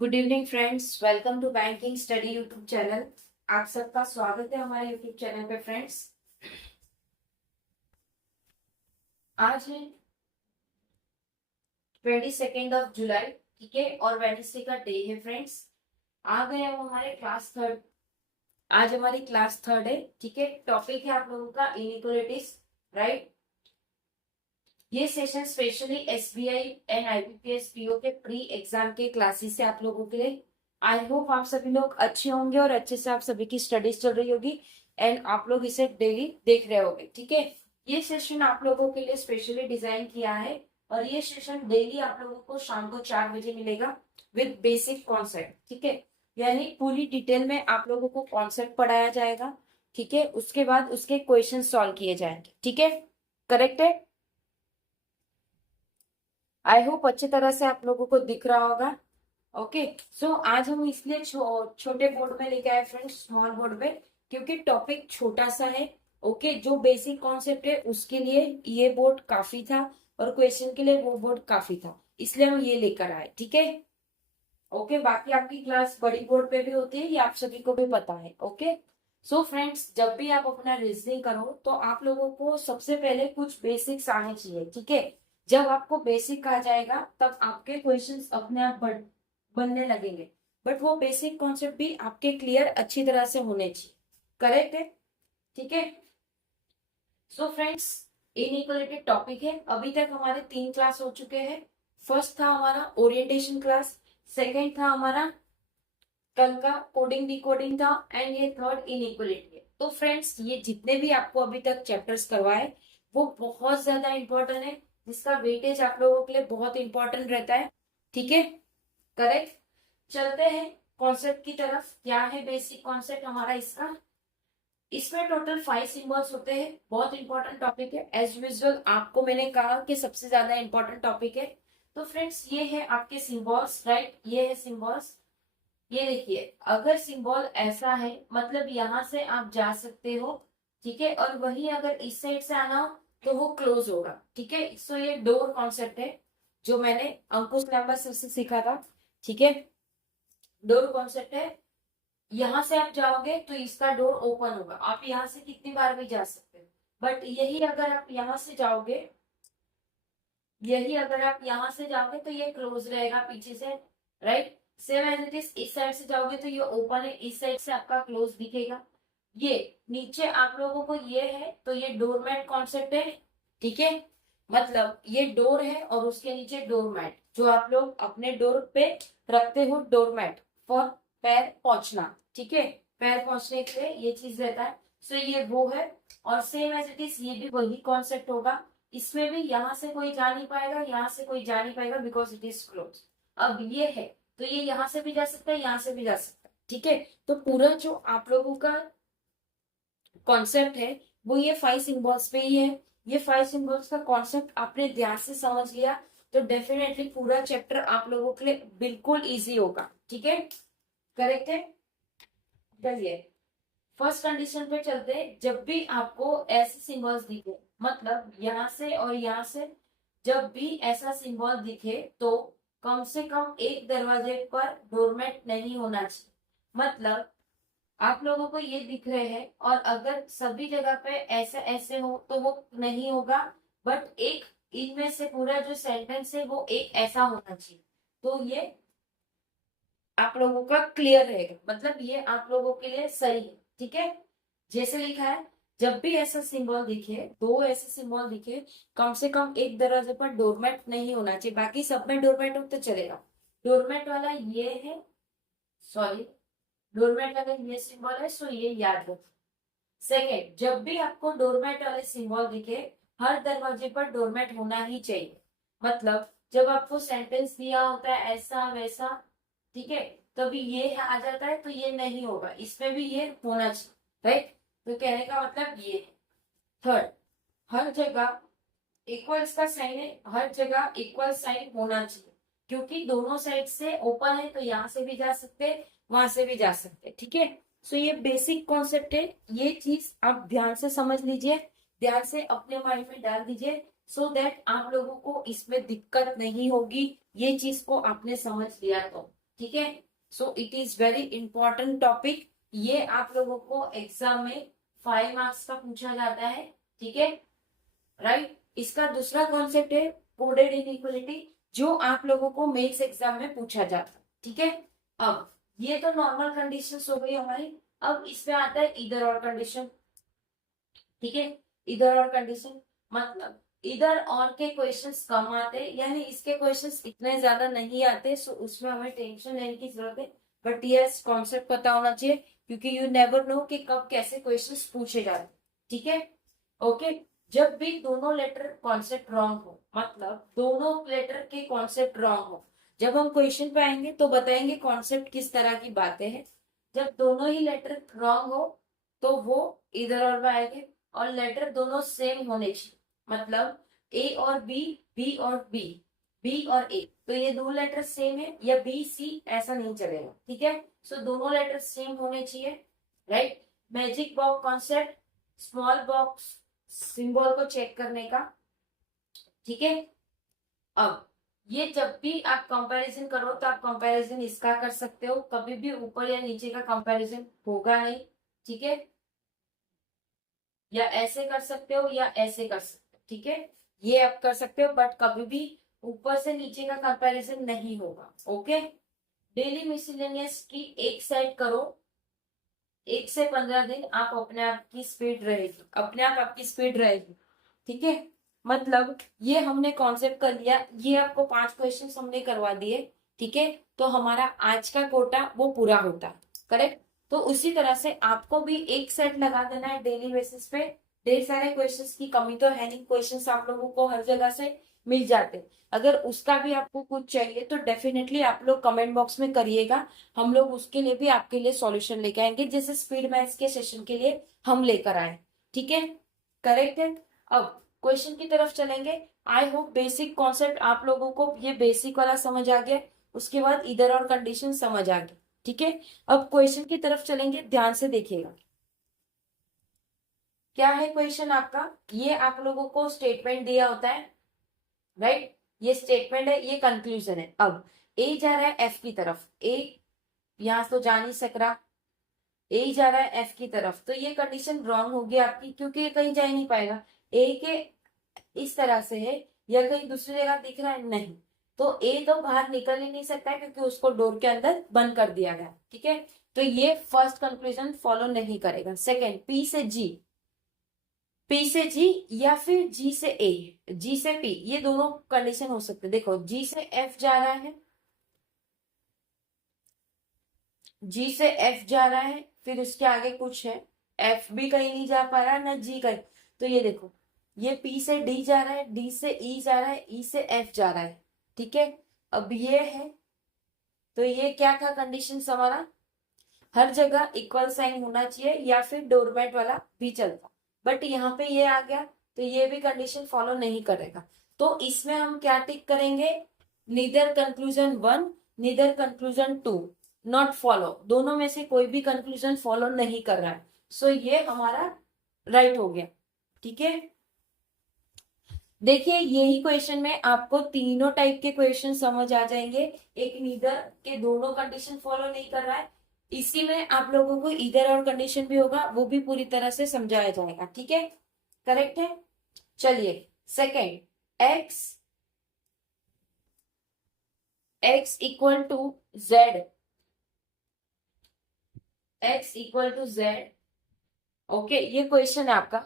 Good evening friends, welcome to banking study YouTube channel. आप सबका स्वागत है हमारे यूट्यूब चैनल पे फ्रेंड्स। आज है 22 जुलाई, ठीक है, और वेडनेसडे का डे है फ्रेंड्स। आ गए हम हमारे क्लास थर्ड। आज हमारी क्लास थर्ड है, ठीक है। टॉपिक है आप लोगों का इनइक्वालिटीज, राइट। ये session specially SBI and IBPS PO के प्री एग्जाम के क्लासेस है आप लोगों के लिए। आई होप आप सभी लोग अच्छे होंगे और अच्छे से आप सभी की स्टडीज चल रही होगी एंड आप लोग इसे डेली देख रहे होंगे, ठीक है। ये सेशन आप लोगों के लिए स्पेशली डिजाइन किया है और ये सेशन डेली आप लोगों को शाम को 4 बजे मिलेगा विद बेसिक कॉन्सेप्ट, ठीक है। यानी पूरी डिटेल में आप लोगों को कॉन्सेप्ट पढ़ाया जाएगा, ठीक है। उसके बाद उसके क्वेश्चन सॉल्व किए जाएंगे, ठीक है। करेक्ट है। आई होप अच्छी तरह से आप लोगों को दिख रहा होगा। ओके। सो आज हम इसलिए छोटे बोर्ड में लेके आए फ्रेंड्स, स्मॉल बोर्ड में, क्योंकि टॉपिक छोटा सा है। ओके। जो बेसिक कॉन्सेप्ट है उसके लिए ये बोर्ड काफी था और क्वेश्चन के लिए वो बोर्ड काफी था, इसलिए हम ये लेकर आए, ठीक है। ओके। बाकी आपकी क्लास बड़ी बोर्ड पे भी होती है, ये आप सभी को भी पता है। ओके। सो फ्रेंड्स, जब भी आप अपना रीजनिंग करो तो आप लोगों को सबसे पहले कुछ बेसिक्स आने चाहिए, ठीक है। जब आपको बेसिक आ जाएगा तब आपके क्वेश्चंस अपने आप बनने लगेंगे, बट वो बेसिक कॉन्सेप्ट भी आपके क्लियर अच्छी तरह से होने चाहिए। करेक्ट है, ठीक है। सो फ्रेंड्स, इनइक्वालिटी टॉपिक है। अभी तक हमारे 3 क्लास हो चुके हैं। फर्स्ट था हमारा ओरिएंटेशन क्लास, सेकेंड था हमारा कल का कोडिंग डिकोडिंग था, एंड ये थर्ड इनइक्वालिटी है। तो फ्रेंड्स, ये जितने भी आपको अभी तक चैप्टर्स करवाए वो बहुत ज्यादा इंपॉर्टेंट है, जिसका वेटेज आप लोगों के लिए बहुत इंपॉर्टेंट रहता है, ठीक है। करेक्ट। चलते हैं कॉन्सेप्ट की तरफ। क्या है बेसिक कॉन्सेप्ट हमारा इसका। इसमें टोटल 5 सिंबल्स होते हैं। बहुत इंपॉर्टेंट टॉपिक है, एज यूजुअल आपको मैंने कहा कि सबसे ज्यादा इंपॉर्टेंट टॉपिक है। तो फ्रेंड्स, ये है आपके सिंबल्स, राइट। ये है सिंबल्स। ये देखिए, अगर सिंबल ऐसा है मतलब यहाँ से आप जा सकते हो, ठीक है, और वही अगर इस साइड से आना हो तो वो क्लोज होगा, ठीक है। सो ये डोर कॉन्सेप्ट है जो मैंने अंकुश लांबा सर से सीखा था, ठीक है। डोर कॉन्सेप्ट है। यहाँ से आप जाओगे तो इसका डोर ओपन होगा, आप यहाँ से कितनी बार भी जा सकते हो। बट यही अगर आप यहाँ से जाओगे, यही अगर आप यहाँ से जाओगे तो ये क्लोज रहेगा पीछे से, right. Same as it is, इस साइड से जाओगे तो ये ओपन है, इस साइड से आपका क्लोज दिखेगा। ये नीचे आप लोगों को ये है तो ये डोरमैट कॉन्सेप्ट है, ठीक है। मतलब ये डोर है और उसके नीचे डोरमैट, जो आप लोग अपने डोर पे रखते हो, डोरमैट फॉर पैर पहुंचना, ठीक है। पैर पहुंचने के लिए ये चीज रहता है। सो ये वो है, और सेम एज इट इज ये भी वही कॉन्सेप्ट होगा। इसमें भी यहाँ से कोई जा नहीं पाएगा, यहाँ से कोई जा नहीं पाएगा, बिकॉज इट इज क्लोज। अब ये है तो ये यहाँ से भी जा सकता है, यहाँ से भी जा सकता है, ठीक है। तो पूरा जो आप लोगों का कॉन्सेप्ट है वो ये 5 सिंबल्स पे ही है। ये 5 सिंबल्स का कॉन्सेप्ट आपने ध्यान से समझ लिया तो डेफिनेटली पूरा चैप्टर आप लोगों के लिए बिल्कुल इजी होगा, ठीक है। करेक्ट है। चलिए फर्स्ट कंडीशन पे चलते हैं। जब भी आपको ऐसे सिंबल्स दिखे, मतलब यहाँ से और यहाँ से जब भी ऐसा सिंबल दिखे तो कम से कम एक दरवाजे पर डोरमेट नहीं होना चाहिए। मतलब आप लोगों को ये दिख रहे हैं और अगर सभी जगह पे ऐसे ऐसे हो तो वो नहीं होगा, बट एक इनमें से पूरा जो सेंटेंस है वो एक ऐसा होना चाहिए, तो ये आप लोगों का क्लियर रहेगा, मतलब ये आप लोगों के लिए सही है, ठीक है। जैसे लिखा है, जब भी ऐसा सिंबल दिखे, दो ऐसे सिंबल दिखे, कम से कम एक दरवाजे पर डोरमेट नहीं होना चाहिए। बाकी सब में डोरमेट हो तो चलेगा। डोरमेट वाला ये है, सॉरी, डोरमेट वाला ये सिंबल है, सो ये याद रखो। सेकेंड, जब भी आपको डोरमेट वाले सिंबल दिखे, हर दरवाजे पर डोरमेट होना ही चाहिए। मतलब जब आपको सेंटेंस दिया होता है ऐसा वैसा, ठीक है, तभी ये आ जाता है तो ये नहीं होगा, इसमें भी ये होना चाहिए, राइट। तो कहने का मतलब ये है। थर्ड, हर जगह इक्वल्स का साइन है, हर जगह इक्वल साइन होना चाहिए, क्योंकि दोनों साइड से ओपन है तो यहाँ से भी जा सकते, वहां से भी जा सकते, ठीक है। सो ये बेसिक कॉन्सेप्ट है, ये चीज आप ध्यान से समझ लीजिए, ध्यान से अपने माइंड में डाल दीजिए, सो दैट आप लोगों को इसमें दिक्कत नहीं होगी। ये चीज को आपने समझ लिया तो ठीक है। So it is very important topic, ये आप लोगों को एग्जाम में 5 मार्क्स का पूछा जाता है, ठीक है, राइट। इसका दूसरा कॉन्सेप्ट है कोडेड इनइक्वालिटी, जो आप लोगों को मेंस एग्जाम में पूछा जाता है, ठीक है। अब ये तो नॉर्मल कंडीशंस हो गई हमारी। अब इसमें आता है इधर और कंडीशन, ठीक है। इधर और कंडीशन मतलब इधर और के क्वेश्चंस कम आते हैं, यानी इसके क्वेश्चंस इतने ज्यादा नहीं आते, सो उसमें हमें टेंशन लेने की जरूरत है। बट यस, कॉन्सेप्ट पता होना चाहिए, क्योंकि यू नेवर नो कि कब कैसे क्वेश्चंस पूछे जाते हैं, ठीक है। ओके, जब भी दोनों लेटर कॉन्सेप्ट रॉन्ग हो, मतलब दोनों लेटर के कॉन्सेप्ट रॉन्ग हो, जब हम क्वेश्चन पे आएंगे तो बताएंगे कॉन्सेप्ट किस तरह की बातें हैं। जब दोनों ही लेटर रॉन्ग हो तो वो इधर और में आएंगे, और लेटर दोनों सेम होने चाहिए, मतलब ए और बी, बी और बी, बी और ए, तो ये दो लेटर सेम है, या बी सी ऐसा नहीं चलेगा, ठीक है। सो दोनों लेटर सेम होने चाहिए, right. Magic box concept, small box symbol को चेक करने का, ठीक है। अब ये जब भी आप कंपैरिजन करो तो आप कंपैरिजन इसका कर सकते हो, कभी भी ऊपर या नीचे का कंपैरिजन होगा नहीं, ठीक है। या ऐसे कर सकते हो या ऐसे कर सकते हो, ठीक है, ये आप कर सकते हो, बट कभी भी ऊपर से नीचे का कंपैरिजन नहीं होगा, ओके। डेली मिसलेनियस की एक साइड करो, 1 से 15 दिन आप अपने आप की स्पीड रहेगी, अपने आप आपकी स्पीड रहेगी, ठीक है। मतलब ये हमने कॉन्सेप्ट कर लिया, ये आपको 5 क्वेश्चन हमने करवा दिए, ठीक है। तो हमारा आज का कोटा वो पूरा होता है, करेक्ट। तो उसी तरह से आपको भी एक सेट लगा देना है डेली बेसिस पे। ढेर सारे क्वेश्चंस की कमी तो है नहीं, क्वेश्चंस आप लोगों को हर जगह से मिल जाते। अगर उसका भी आपको कुछ चाहिए तो डेफिनेटली आप लोग कमेंट बॉक्स में करिएगा, हम लोग उसके लिए भी आपके लिए सॉल्यूशन लेके आएंगे, जैसे स्पीड मैथ्स के सेशन के लिए हम लेकर आए, ठीक है, करेक्ट है। अब क्वेश्चन की तरफ चलेंगे। आई होप बेसिक कॉन्सेप्ट आप लोगों को ये बेसिक वाला समझ आ गया, उसके बाद इधर और कंडीशन समझ आ गई, ठीक है। अब क्वेश्चन की तरफ चलेंगे, ध्यान से देखिएगा। क्या है क्वेश्चन आपका, ये आप लोगों को स्टेटमेंट दिया होता है, राइट। ये स्टेटमेंट है, ये कंक्लूजन है। अब ए जा रहा है एफ की तरफ, ए यहां तो जा नहीं सक रहा, ए जा रहा है एफ की तरफ, तो ये कंडीशन रॉन्ग होगी आपकी, क्योंकि ये कहीं जा ही नहीं पाएगा। ए के इस तरह से है, या कहीं दूसरी जगह दिख रहा है, नहीं, तो ए तो बाहर निकल ही नहीं सकता है, क्योंकि उसको डोर के अंदर बंद कर दिया गया, ठीक है। तो ये फर्स्ट कंक्लूजन फॉलो नहीं करेगा। सेकेंड, पी से जी, पी से जी या फिर जी से ए, जी से पी, ये दोनों कंडीशन हो सकते हैं। देखो, जी से एफ जा रहा है, जी से एफ जा रहा है, फिर उसके आगे कुछ है, एफ भी कहीं नहीं जा पा रहा ना जी कहीं, तो ये देखो, ये पी से डी जा रहा है, डी से ई जा रहा है, ई से एफ जा रहा है, ठीक है। अब ये है, तो ये क्या था कंडीशन हमारा, हर जगह इक्वल साइन होना चाहिए, या फिर डोरमेट वाला भी चलता, बट यहाँ पे ये आ गया, तो ये भी कंडीशन फॉलो नहीं करेगा। तो इसमें हम क्या टिक करेंगे, neither conclusion 1, neither conclusion 2 not follow, दोनों में से कोई भी कंक्लूजन फॉलो नहीं कर रहा है, सो ये हमारा राइट हो गया, ठीक है। देखिए, यही क्वेश्चन में आपको तीनों टाइप के क्वेश्चन समझ आ जाएंगे। एक नीदर के दोनों कंडीशन फॉलो नहीं कर रहा है, इसी में आप लोगों को इधर और कंडीशन भी होगा, वो भी पूरी तरह से समझाया जाएगा, ठीक है, करेक्ट है। चलिए, second, x, x equal to z, x equal to z, okay, ये क्वेश्चन है आपका,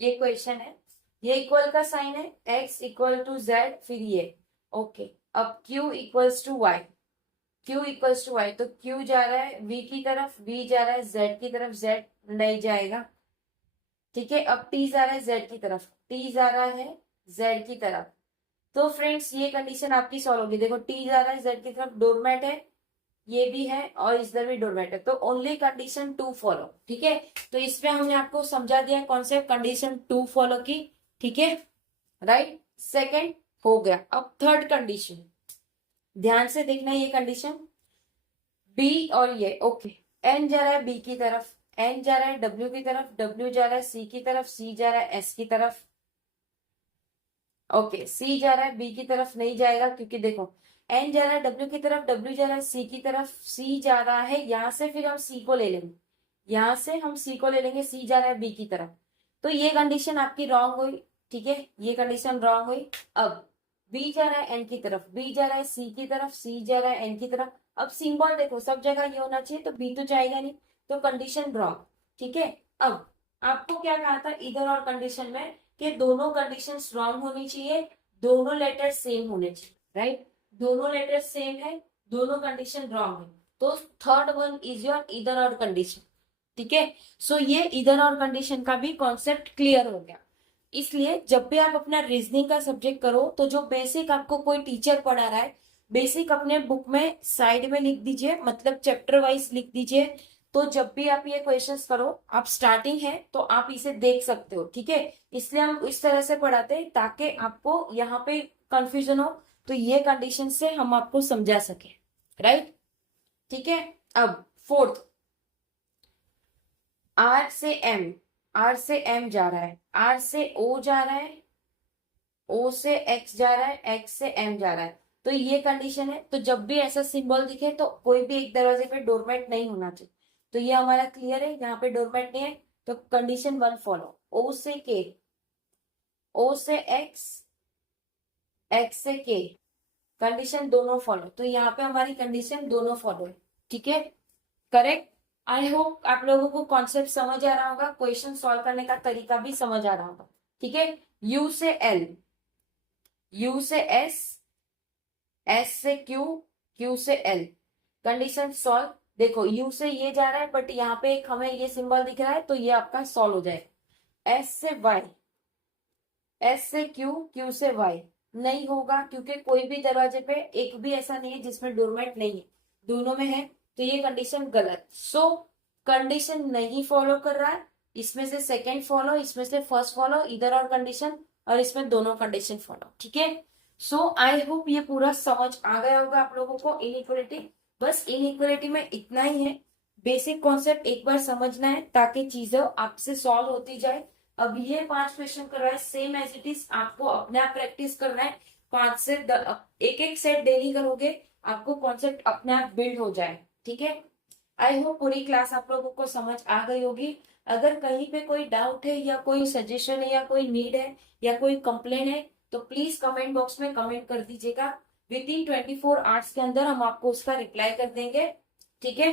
ये क्वेश्चन है, ये इक्वल का साइन है, एक्स इक्वल टू जेड, फिर ये, ओके। अब q equals to y, q equals to y, तो क्यू जा रहा है वी की तरफ, वी जा रहा है जेड की तरफ, जेड नहीं जाएगा, ठीक है। अब टी जा रहा है जेड की तरफ, टी जा रहा है जेड की तरफ, तो फ्रेंड्स ये कंडीशन आपकी सॉल्व होगी। देखो, टी जा रहा है जेड की तरफ, डोरमेट है, ये भी है, और इधर भी डोरमेट है, तो ओनली कंडीशन 2 फॉलो, ठीक है। तो इसमें हमने आपको समझा दिया कॉन्सेप्ट कंडीशन 2 फॉलो की, ठीक है, राइट। सेकेंड हो गया। अब थर्ड कंडीशन, ध्यान से देखना ये कंडीशन, बी और ये, ओके, एन जा रहा है बी की तरफ, एन जा रहा है डब्ल्यू की तरफ, डब्ल्यू जा रहा है सी की तरफ, सी जा रहा है एस की तरफ, ओके, सी जा रहा है बी की तरफ नहीं जाएगा, क्योंकि देखो एन जा रहा है डब्ल्यू की तरफ, डब्ल्यू जा रहा है सी की तरफ, सी जा रहा है यहाँ से, फिर हम सी को ले लेंगे, यहाँ से हम सी को ले लेंगे, सी जा रहा है बी की तरफ। तो ये कंडीशन आपकी रॉन्ग हुई, ठीक है, ये कंडीशन रॉन्ग हुई। अब बी जा रहा है एन की तरफ, बी जा रहा है सी की तरफ, सी जा रहा है एन की तरफ। अब सिंबल देखो सब जगह ये होना चाहिए, तो बी तो जाएगा नहीं, तो कंडीशन रॉन्ग, ठीक है। अब आपको क्या कहा था इधर और कंडीशन में कि दोनों कंडीशन रॉन्ग होनी चाहिए, दोनों लेटर सेम होने चाहिए, राइट। दोनों लेटर सेम है, दोनों कंडीशन रॉन्ग है, तो थर्ड वन इज योर इधर और कंडीशन, ठीक है। सो ये इधर और कंडीशन का भी कॉन्सेप्ट क्लियर हो गया। इसलिए जब भी आप अपना रीजनिंग का सब्जेक्ट करो, तो जो बेसिक आपको कोई टीचर पढ़ा रहा है, बेसिक अपने बुक में साइड में लिख दीजिए, मतलब चैप्टर वाइज लिख दीजिए। तो जब भी आप ये क्वेश्चंस करो, आप स्टार्टिंग है तो आप इसे देख सकते हो, ठीक है। इसलिए हम इस तरह से पढ़ाते हैं ताकि आपको यहाँ पे कंफ्यूजन हो तो ये कंडीशन से हम आपको समझा सके, राइट, ठीक है। अब फोर्थ, आर से एम, आर से एम जा रहा है, आर से ओ जा रहा है, ओ से एक्स जा रहा है, एक्स से एम जा रहा है, तो ये कंडीशन है। तो जब भी ऐसा सिंबल दिखे तो कोई भी एक दरवाजे पे डोरमेट नहीं होना चाहिए, तो ये हमारा क्लियर है, यहाँ पे डोरमेट नहीं है, तो कंडीशन वन फॉलो। ओ से के, ओ से एक्स, एक्स से के, कंडीशन दोनों फॉलो, तो यहाँ पे हमारी कंडीशन दोनों फॉलो है, ठीक है, करेक्ट। आई होप आप लोगों को कॉन्सेप्ट समझ आ रहा होगा, क्वेश्चन सॉल्व करने का तरीका भी समझ आ रहा होगा, ठीक है। यू से एल, यू से एस, एस से क्यू, क्यू से एल, कंडीशन सॉल्व। देखो यू से ये जा रहा है, बट यहाँ पे एक हमें ये सिंबल दिख रहा है, तो ये आपका सॉल्व हो जाएगा। एस से वाई, एस से क्यू, क्यू से वाई, नहीं होगा क्योंकि कोई भी दरवाजे पे एक भी ऐसा नहीं है जिसमें डोरमेट नहीं है, दोनों में है, तो ये कंडीशन गलत। सो कंडीशन नहीं फॉलो कर रहा है, इसमें से सेकंड फॉलो, इसमें से फर्स्ट फॉलो, इधर और कंडीशन, और इसमें दोनों कंडीशन फॉलो, ठीक है। सो आई होप ये पूरा समझ आ गया होगा आप लोगों को इनइक्वालिटी। बस इनइक्वालिटी में इतना ही है, बेसिक कॉन्सेप्ट एक बार समझना है ताकि चीजें आपसे सॉल्व होती जाए। अब ये 5 क्वेश्चन कर रहा है सेम एज इट इज, आपको अपने आप प्रैक्टिस करना है, 5 से एक एक सेट डेली करोगे, आपको कॉन्सेप्ट अपने आप बिल्ड हो जाए, ठीक है। आई होप पूरी क्लास आप लोगों को समझ आ गई होगी। अगर कहीं पे कोई डाउट है या कोई सजेशन है या कोई नीड है या कोई कंप्लेन है, तो प्लीज कमेंट बॉक्स में कमेंट कर दीजिएगा, विद इन 24 आवर्स के अंदर हम आपको उसका रिप्लाई कर देंगे, ठीक है।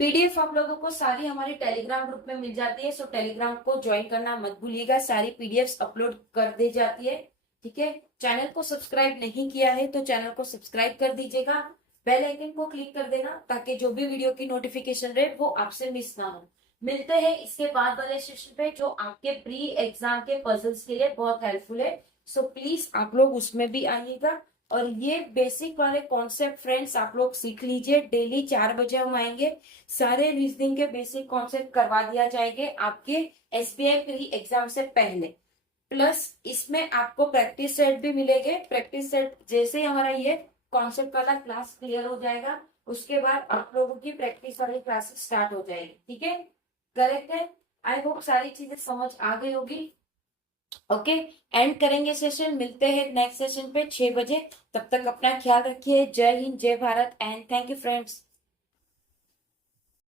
पीडीएफ आप लोगों को सारी हमारे टेलीग्राम ग्रुप में मिल जाती है, सो टेलीग्राम को ज्वाइन करना मत भूलिएगा, सारी पीडीएफ अपलोड कर दी जाती है, ठीक है। चैनल को सब्सक्राइब नहीं किया है तो चैनल को सब्सक्राइब कर दीजिएगा, बेल आइकन को क्लिक कर देना ताकि जो भी वीडियो की नोटिफिकेशन रहे वो आपसे मिस ना हो। मिलते हैं इसके बाद वाले सेशन पे जो आपके प्री एग्जाम के पजल्स के लिए बहुत हेल्पफुल है, सो प्लीज आप लोग उसमें भी आइएगा। और ये बेसिक वाले कॉन्सेप्ट फ्रेंड्स आप लोग सीख लीजिए, डेली 4 बजे हम आएंगे, सारे रीजनिंग के बेसिक कॉन्सेप्ट करवा दिया जाएंगे आपके एसबीआई प्री एग्जाम से पहले। प्लस इसमें आपको प्रैक्टिस सेट भी मिलेंगे, प्रैक्टिस सेट जैसे ही हमारा ये कॉन्सेप्ट वाला क्लास क्लियर हो जाएगा, उसके बाद आप लोगों की प्रैक्टिस वाली क्लासेस स्टार्ट हो जाएगी, ठीक है, करेक्ट है। आई होप सारी चीजें समझ आ गई होगी, ओके। एंड करेंगे सेशन, मिलते हैं नेक्स्ट सेशन पे 6 बजे, तब तक अपना ख्याल रखिए। जय हिंद, जय Bharat, and thank you friends.